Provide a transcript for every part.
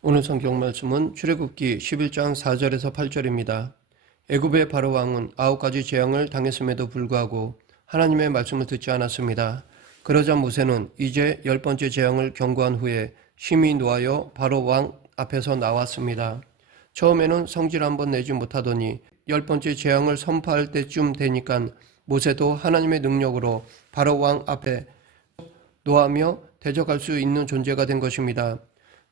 오늘 성경 말씀은 출애굽기 11장 4절에서 8절입니다. 애굽의 바로 왕은 9가지 재앙을 당했음에도 불구하고 하나님의 말씀을 듣지 않았습니다. 그러자 모세는 이제 10번째 재앙을 경고한 후에 심히 노하여 바로 왕 앞에서 나왔습니다. 처음에는 성질 한번 내지 못하더니 10번째 재앙을 선포할 때쯤 되니까 모세도 하나님의 능력으로 바로 왕 앞에 노하며 대적할 수 있는 존재가 된 것입니다.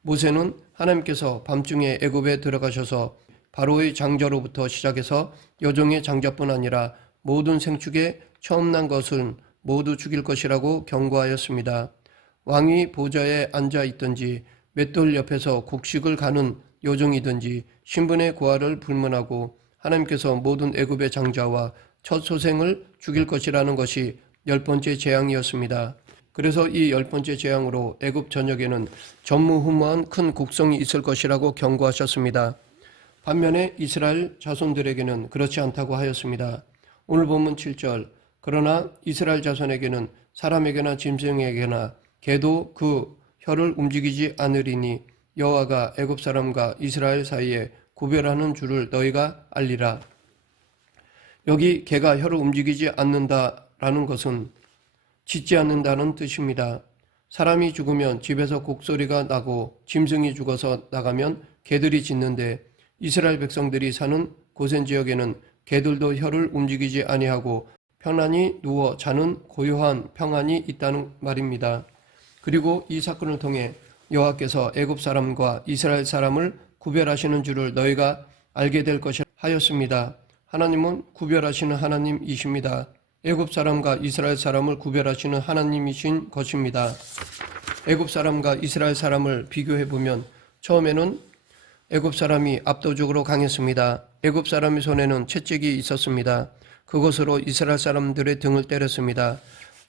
모세는 하나님께서 밤중에 애굽에 들어가셔서 바로의 장자로부터 시작해서 여종의 장자뿐 아니라 모든 생축에 처음 난 것은 모두 죽일 것이라고 경고하였습니다. 왕이 보좌에 앉아 있든지 맷돌 옆에서 곡식을 가는 여종이든지 신분의 고하를 불문하고 하나님께서 모든 애굽의 장자와 첫 소생을 죽일 것이라는 것이 10번째 재앙이었습니다. 그래서 이 10번째 재앙으로 애굽 전역에는 전무후무한 큰 곡성이 있을 것이라고 경고하셨습니다. 반면에 이스라엘 자손들에게는 그렇지 않다고 하였습니다. 오늘 본문 7절, 그러나 이스라엘 자손에게는 사람에게나 짐승에게나 개도 그 혀를 움직이지 않으리니 여호와가 애굽 사람과 이스라엘 사이에 구별하는 줄을 너희가 알리라. 여기 개가 혀를 움직이지 않는다라는 것은 짖지 않는다는 뜻입니다. 사람이 죽으면 집에서 곡소리가 나고 짐승이 죽어서 나가면 개들이 짖는데 이스라엘 백성들이 사는 고센 지역에는 개들도 혀를 움직이지 아니하고 편안히 누워 자는 고요한 평안이 있다는 말입니다. 그리고 이 사건을 통해 여호와께서 애굽 사람과 이스라엘 사람을 구별하시는 줄을 너희가 알게 될 것이라 하였습니다. 하나님은 구별하시는 하나님이십니다. 애굽 사람과 이스라엘 사람을 구별하시는 하나님이신 것입니다. 애굽 사람과 이스라엘 사람을 비교해 보면 처음에는 애굽 사람이 압도적으로 강했습니다. 애굽 사람의 손에는 채찍이 있었습니다. 그것으로 이스라엘 사람들의 등을 때렸습니다.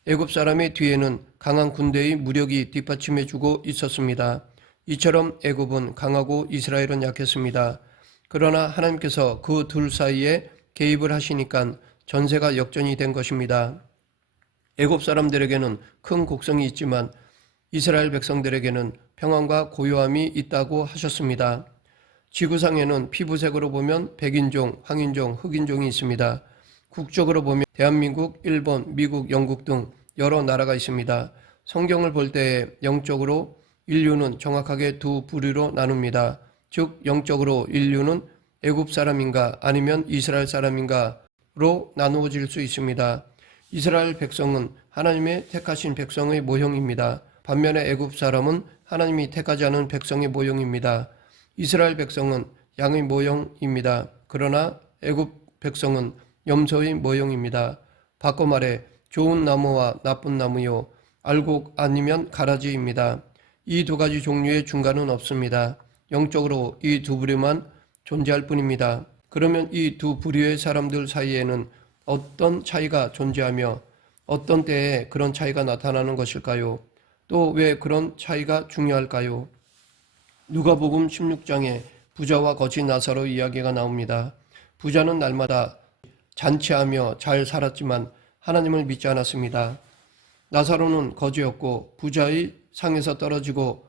애굽 사람의 뒤에는 강한 군대의 무력이 뒷받침해주고 있었습니다. 이처럼 애굽은 강하고 이스라엘은 약했습니다. 그러나 하나님께서 그 둘 사이에 개입을 하시니까 전세가 역전이 된 것입니다. 애굽 사람들에게는 큰 곡성이 있지만 이스라엘 백성들에게는 평안과 고요함이 있다고 하셨습니다. 지구상에는 피부색으로 보면 백인종, 황인종, 흑인종이 있습니다. 국적으로 보면 대한민국, 일본, 미국, 영국 등 여러 나라가 있습니다. 성경을 볼 때에 영적으로 인류는 정확하게 두 부류로 나눕니다. 즉 영적으로 인류는 애굽 사람인가 아니면 이스라엘 사람인가 로 나누어질 수 있습니다. 이스라엘 백성은 하나님의 택하신 백성의 모형입니다. 반면에 애굽 사람은 하나님이 택하지 않은 백성의 모형입니다. 이스라엘 백성은 양의 모형입니다. 그러나 애굽 백성은 염소의 모형입니다. 바꿔 말해 좋은 나무와 나쁜 나무요 알곡 아니면 가라지입니다. 이 두 가지 종류의 중간은 없습니다. 영적으로 이 두 부류만 존재할 뿐입니다. 그러면 이 두 부류의 사람들 사이에는 어떤 차이가 존재하며 어떤 때에 그런 차이가 나타나는 것일까요? 또 왜 그런 차이가 중요할까요? 누가복음 16장에 부자와 거친 나사로 이야기가 나옵니다. 부자는 날마다 잔치하며 잘 살았지만 하나님을 믿지 않았습니다. 나사로는 거지였고 부자의 상에서 떨어지고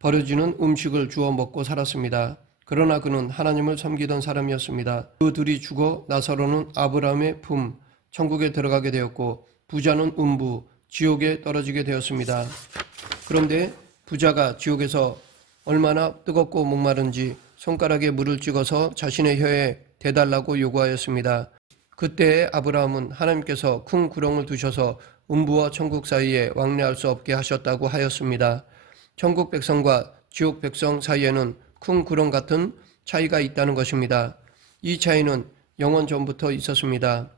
버려지는 음식을 주워 먹고 살았습니다. 그러나 그는 하나님을 섬기던 사람이었습니다. 그 둘이 죽어 나사로는 아브라함의 품, 천국에 들어가게 되었고 부자는 음부, 지옥에 떨어지게 되었습니다. 그런데 부자가 지옥에서 얼마나 뜨겁고 목마른지 손가락에 물을 찍어서 자신의 혀에 대달라고 요구하였습니다. 그때에 아브라함은 하나님께서 큰 구렁을 두셔서 음부와 천국 사이에 왕래할 수 없게 하셨다고 하였습니다. 천국 백성과 지옥 백성 사이에는 큰 구렁 같은 차이가 있다는 것입니다. 이 차이는 영원 전부터 있었습니다.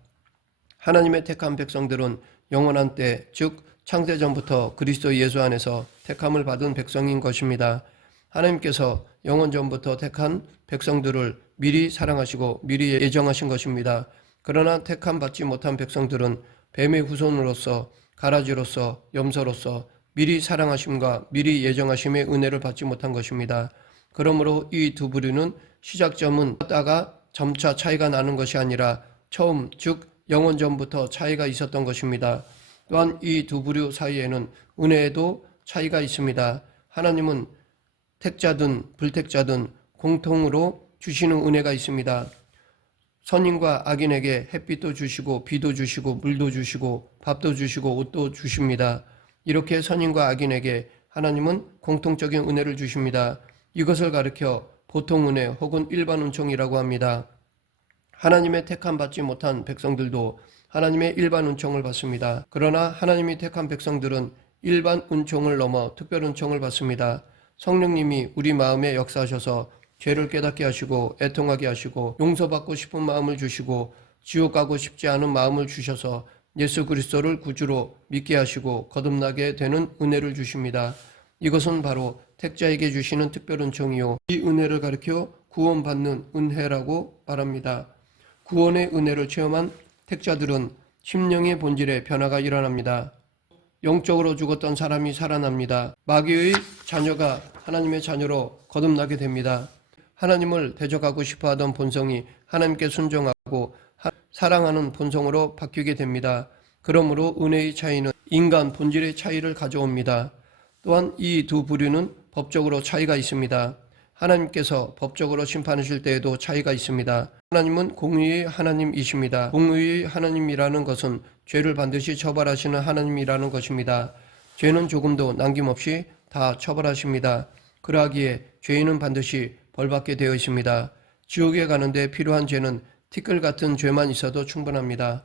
하나님의 택한 백성들은 영원한 때, 즉 창세 전부터 그리스도 예수 안에서 택함을 받은 백성인 것입니다. 하나님께서 영원 전부터 택한 백성들을 미리 사랑하시고 미리 예정하신 것입니다. 그러나 택함 받지 못한 백성들은 뱀의 후손으로서 가라지로서 염소로서 미리 사랑하심과 미리 예정하심의 은혜를 받지 못한 것입니다. 그러므로 이 두 부류는 시작점은 따가 점차 차이가 나는 것이 아니라 처음 즉 영원 전부터 차이가 있었던 것입니다. 또한 이 두 부류 사이에는 은혜에도 차이가 있습니다. 하나님은 택자든 불택자든 공통으로 주시는 은혜가 있습니다. 선인과 악인에게 햇빛도 주시고 비도 주시고 물도 주시고 밥도 주시고 옷도 주십니다. 이렇게 선인과 악인에게 하나님은 공통적인 은혜를 주십니다. 이것을 가리켜 보통 은혜 혹은 일반 은총이라고 합니다. 하나님의 택함 받지 못한 백성들도 하나님의 일반 은총을 받습니다. 그러나 하나님이 택한 백성들은 일반 은총을 넘어 특별 은총을 받습니다. 성령님이 우리 마음에 역사하셔서 죄를 깨닫게 하시고 애통하게 하시고 용서받고 싶은 마음을 주시고 지옥 가고 싶지 않은 마음을 주셔서 예수 그리스도를 구주로 믿게 하시고 거듭나게 되는 은혜를 주십니다. 이것은 바로 택자에게 주시는 특별 은총이요, 이 은혜를 가리켜 구원받는 은혜라고 말합니다. 구원의 은혜를 체험한 택자들은 심령의 본질에 변화가 일어납니다. 영적으로 죽었던 사람이 살아납니다. 마귀의 자녀가 하나님의 자녀로 거듭나게 됩니다. 하나님을 대적하고 싶어하던 본성이 하나님께 순종하고 사랑하는 본성으로 바뀌게 됩니다. 그러므로 은혜의 차이는 인간 본질의 차이를 가져옵니다. 또한 이 두 부류는 법적으로 차이가 있습니다. 하나님께서 법적으로 심판하실 때에도 차이가 있습니다. 하나님은 공의의 하나님이십니다. 공의의 하나님이라는 것은 죄를 반드시 처벌하시는 하나님이라는 것입니다. 죄는 조금도 남김없이 다 처벌하십니다. 그러하기에 죄인은 반드시 벌받게 되어 있습니다. 지옥에 가는데 필요한 죄는 티끌 같은 죄만 있어도 충분합니다.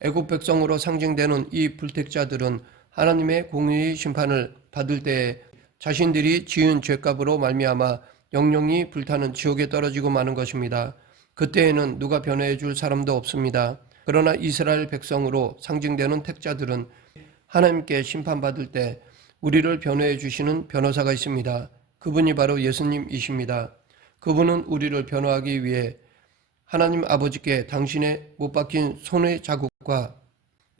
애굽 백성으로 상징되는 이 불택자들은 하나님의 공의의 심판을 받을 때에 자신들이 지은 죄값으로 말미암아 영영이 불타는 지옥에 떨어지고 마는 것입니다. 그때에는 누가 변호해 줄 사람도 없습니다. 그러나 이스라엘 백성으로 상징되는 택자들은 하나님께 심판받을 때 우리를 변호해 주시는 변호사가 있습니다. 그분이 바로 예수님이십니다. 그분은 우리를 변호하기 위해 하나님 아버지께 당신의 못 박힌 손의 자국과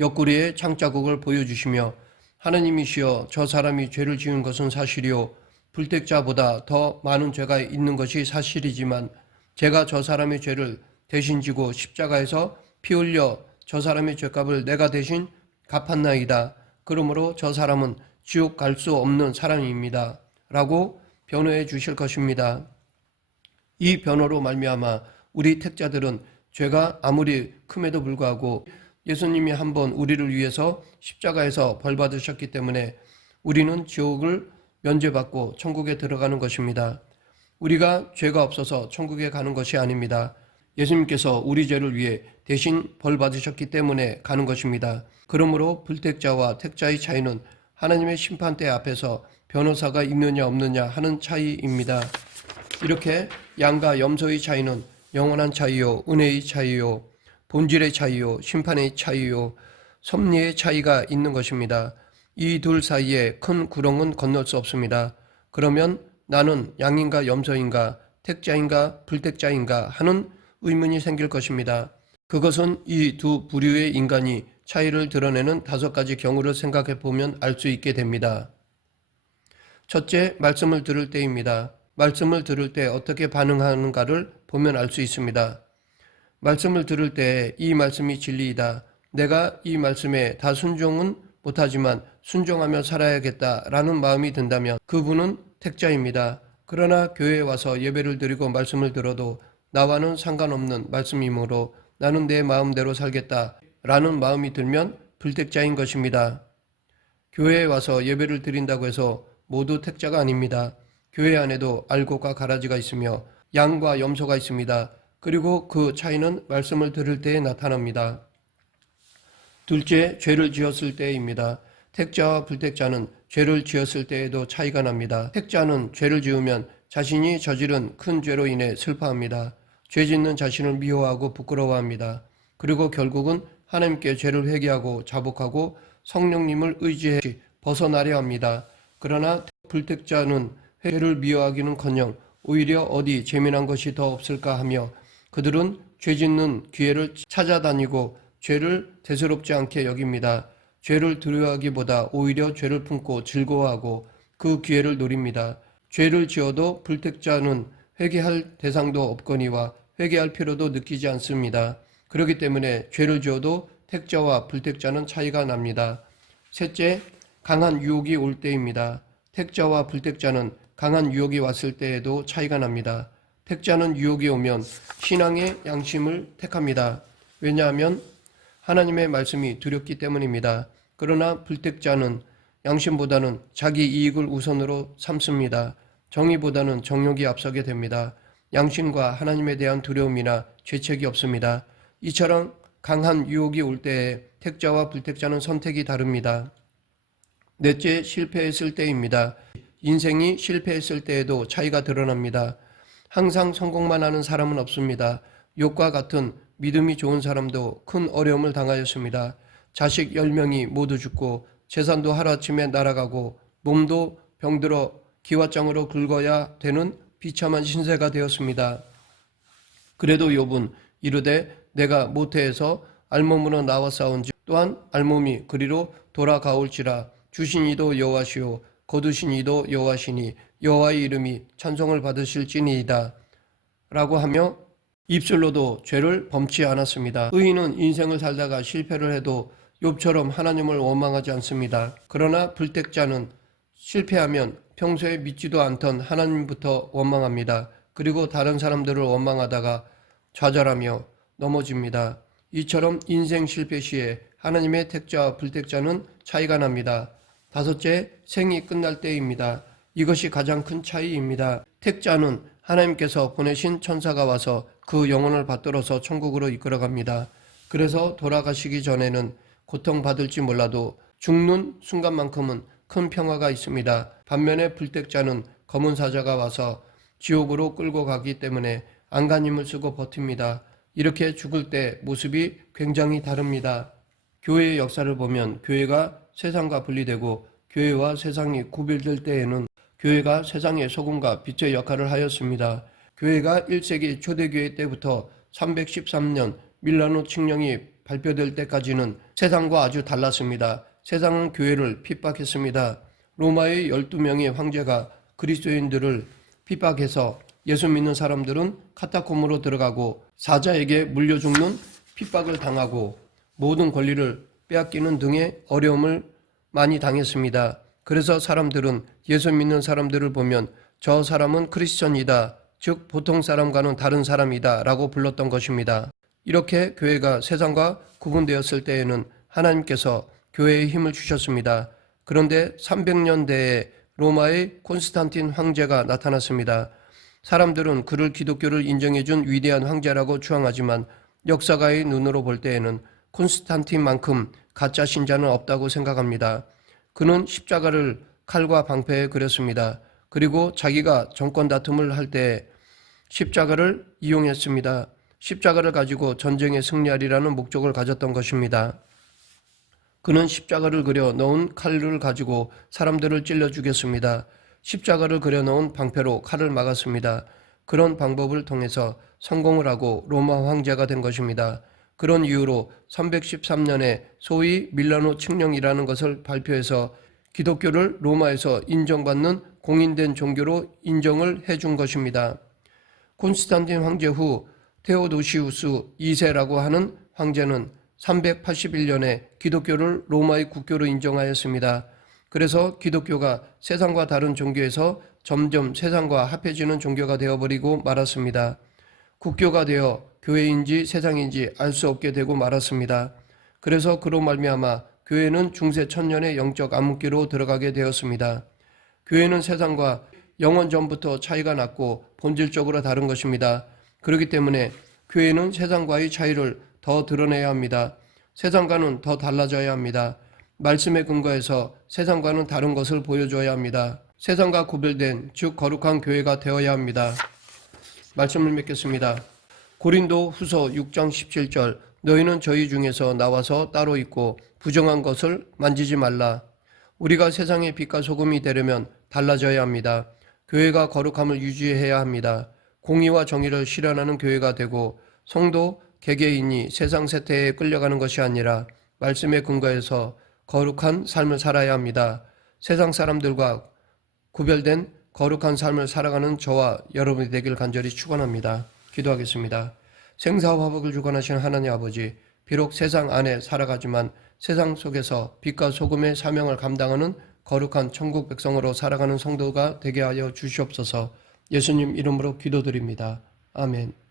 옆구리의 창자국을 보여주시며, 하나님이시여, 저 사람이 죄를 지은 것은 사실이요 불택자보다 더 많은 죄가 있는 것이 사실이지만 제가 저 사람의 죄를 대신 지고 십자가에서 피 흘려 저 사람의 죄값을 내가 대신 갚았나이다. 그러므로 저 사람은 지옥 갈 수 없는 사람입니다. 라고 변호해 주실 것입니다. 이 변호로 말미암아 우리 택자들은 죄가 아무리 큼에도 불구하고 예수님이 한번 우리를 위해서 십자가에서 벌 받으셨기 때문에 우리는 지옥을 면죄받고 천국에 들어가는 것입니다. 우리가 죄가 없어서 천국에 가는 것이 아닙니다. 예수님께서 우리 죄를 위해 대신 벌 받으셨기 때문에 가는 것입니다. 그러므로 불택자와 택자의 차이는 하나님의 심판대 앞에서 변호사가 있느냐 없느냐 하는 차이입니다. 이렇게 양과 염소의 차이는 영원한 차이요, 은혜의 차이요, 본질의 차이요, 심판의 차이요, 섭리의 차이가 있는 것입니다. 이 둘 사이에 큰 구렁은 건널 수 없습니다. 그러면 나는 양인가 염소인가, 택자인가 불택자인가 하는 의문이 생길 것입니다. 그것은 이 두 부류의 인간이 차이를 드러내는 5가지 경우를 생각해 보면 알 수 있게 됩니다. 첫째, 말씀을 들을 때입니다. 말씀을 들을 때 어떻게 반응하는가를 보면 알 수 있습니다. 말씀을 들을 때 이 말씀이 진리이다, 내가 이 말씀에 다 순종은 못하지만 순종하며 살아야겠다라는 마음이 든다면 그분은 택자입니다. 그러나 교회에 와서 예배를 드리고 말씀을 들어도 나와는 상관없는 말씀이므로 나는 내 마음대로 살겠다라는 마음이 들면 불택자인 것입니다. 교회에 와서 예배를 드린다고 해서 모두 택자가 아닙니다. 교회 안에도 알곡과 가라지가 있으며 양과 염소가 있습니다. 그리고 그 차이는 말씀을 들을 때에 나타납니다. 둘째, 죄를 지었을 때입니다. 택자와 불택자는 죄를 지었을 때에도 차이가 납니다. 택자는 죄를 지으면 자신이 저지른 큰 죄로 인해 슬퍼합니다. 죄 짓는 자신을 미워하고 부끄러워합니다. 그리고 결국은 하나님께 죄를 회개하고 자복하고 성령님을 의지해 벗어나려 합니다. 그러나 불택자는 죄를 미워하기는커녕 오히려 어디 재미난 것이 더 없을까 하며 그들은 죄 짓는 기회를 찾아다니고 죄를 대수롭지 않게 여깁니다. 죄를 두려워하기보다 오히려 죄를 품고 즐거워하고 그 기회를 노립니다. 죄를 지어도 불택자는 회개할 대상도 없거니와 회개할 필요도 느끼지 않습니다. 그렇기 때문에 죄를 지어도 택자와 불택자는 차이가 납니다. 셋째, 강한 유혹이 올 때입니다. 택자와 불택자는 강한 유혹이 왔을 때에도 차이가 납니다. 택자는 유혹이 오면 신앙의 양심을 택합니다. 왜냐하면 하나님의 말씀이 두렵기 때문입니다. 그러나 불택자는 양심보다는 자기 이익을 우선으로 삼습니다. 정의보다는 정욕이 앞서게 됩니다. 양심과 하나님에 대한 두려움이나 죄책이 없습니다. 이처럼 강한 유혹이 올 때에 택자와 불택자는 선택이 다릅니다. 넷째, 실패했을 때입니다. 인생이 실패했을 때에도 차이가 드러납니다. 항상 성공만 하는 사람은 없습니다. 욥과 같은 믿음이 좋은 사람도 큰 어려움을 당하였습니다. 자식 10명이 모두 죽고 재산도 하루아침에 날아가고 몸도 병들어 기왓장으로 긁어야 되는 비참한 신세가 되었습니다. 그래도 욥은 이르되 내가 모태에서 알몸으로 나와 싸운지 또한 알몸이 그리로 돌아가올지라 주신 이도 여호와시요 거두신 이도 여호와시니 여호와의 이름이 찬송을 받으실지니이다 라고 하며 입술로도 죄를 범치 않았습니다. 의인은 인생을 살다가 실패를 해도 욥처럼 하나님을 원망하지 않습니다. 그러나 불택자는 실패하면 평소에 믿지도 않던 하나님부터 원망합니다. 그리고 다른 사람들을 원망하다가 좌절하며 넘어집니다. 이처럼 인생 실패 시에 하나님의 택자와 불택자는 차이가 납니다. 다섯째, 생이 끝날 때입니다. 이것이 가장 큰 차이입니다. 택자는 하나님께서 보내신 천사가 와서 그 영혼을 받들어서 천국으로 이끌어갑니다. 그래서 돌아가시기 전에는 고통받을지 몰라도 죽는 순간만큼은 큰 평화가 있습니다. 반면에 불택자는 검은 사자가 와서 지옥으로 끌고 가기 때문에 안간힘을 쓰고 버팁니다. 이렇게 죽을 때 모습이 굉장히 다릅니다. 교회의 역사를 보면 교회가 세상과 분리되고 교회와 세상이 구별될 때에는 교회가 세상의 소금과 빛의 역할을 하였습니다. 교회가 1세기 초대교회 때부터 313년 밀라노 칙령이 발표될 때까지는 세상과 아주 달랐습니다. 세상은 교회를 핍박했습니다. 로마의 12명의 황제가 그리스도인들을 핍박해서 예수 믿는 사람들은 카타콤으로 들어가고 사자에게 물려 죽는 핍박을 당하고 모든 권리를 빼앗기는 등의 어려움을 많이 당했습니다. 그래서 사람들은 예수 믿는 사람들을 보면 저 사람은 크리스천이다, 즉 보통 사람과는 다른 사람이다 라고 불렀던 것입니다. 이렇게 교회가 세상과 구분되었을 때에는 하나님께서 교회에 힘을 주셨습니다. 그런데 300년대에 로마의 콘스탄틴 황제가 나타났습니다. 사람들은 그를 기독교를 인정해준 위대한 황제라고 추앙하지만 역사가의 눈으로 볼 때에는 콘스탄틴만큼 가짜 신자는 없다고 생각합니다. 그는 십자가를 칼과 방패에 그렸습니다. 그리고 자기가 정권 다툼을 할 때 십자가를 이용했습니다. 십자가를 가지고 전쟁에 승리하리라는 목적을 가졌던 것입니다. 그는 십자가를 그려 넣은 칼을 가지고 사람들을 찔러 죽였습니다. 십자가를 그려 넣은 방패로 칼을 막았습니다. 그런 방법을 통해서 성공을 하고 로마 황제가 된 것입니다. 그런 이유로 313년에 소위 밀라노 칙령이라는 것을 발표해서 기독교를 로마에서 인정받는 공인된 종교로 인정을 해준 것입니다. 콘스탄틴 황제 후 테오도시우스 2세라고 하는 황제는 381년에 기독교를 로마의 국교로 인정하였습니다. 그래서 기독교가 세상과 다른 종교에서 점점 세상과 합해지는 종교가 되어버리고 말았습니다. 국교가 되어 교회인지 세상인지 알 수 없게 되고 말았습니다. 그래서 그로 말미암아 교회는 중세 천년의 영적 암흑기로 들어가게 되었습니다. 교회는 세상과 영원 전부터 차이가 났고 본질적으로 다른 것입니다. 그렇기 때문에 교회는 세상과의 차이를 더 드러내야 합니다. 세상과는 더 달라져야 합니다. 말씀에 근거해서 세상과는 다른 것을 보여줘야 합니다. 세상과 구별된 즉 거룩한 교회가 되어야 합니다. 말씀을 맺겠습니다. 고린도 후서 6장 17절 너희는 저희 중에서 나와서 따로 있고 부정한 것을 만지지 말라. 우리가 세상의 빛과 소금이 되려면 달라져야 합니다. 교회가 거룩함을 유지해야 합니다. 공의와 정의를 실현하는 교회가 되고 성도 개개인이 세상 세태에 끌려가는 것이 아니라 말씀에 근거해서 거룩한 삶을 살아야 합니다. 세상 사람들과 구별된 거룩한 삶을 살아가는 저와 여러분이 되길 간절히 축원합니다. 기도하겠습니다. 생사와 화복을 주관하시는 하나님 아버지, 비록 세상 안에 살아가지만 세상 속에서 빛과 소금의 사명을 감당하는 거룩한 천국 백성으로 살아가는 성도가 되게 하여 주시옵소서. 예수님 이름으로 기도드립니다. 아멘.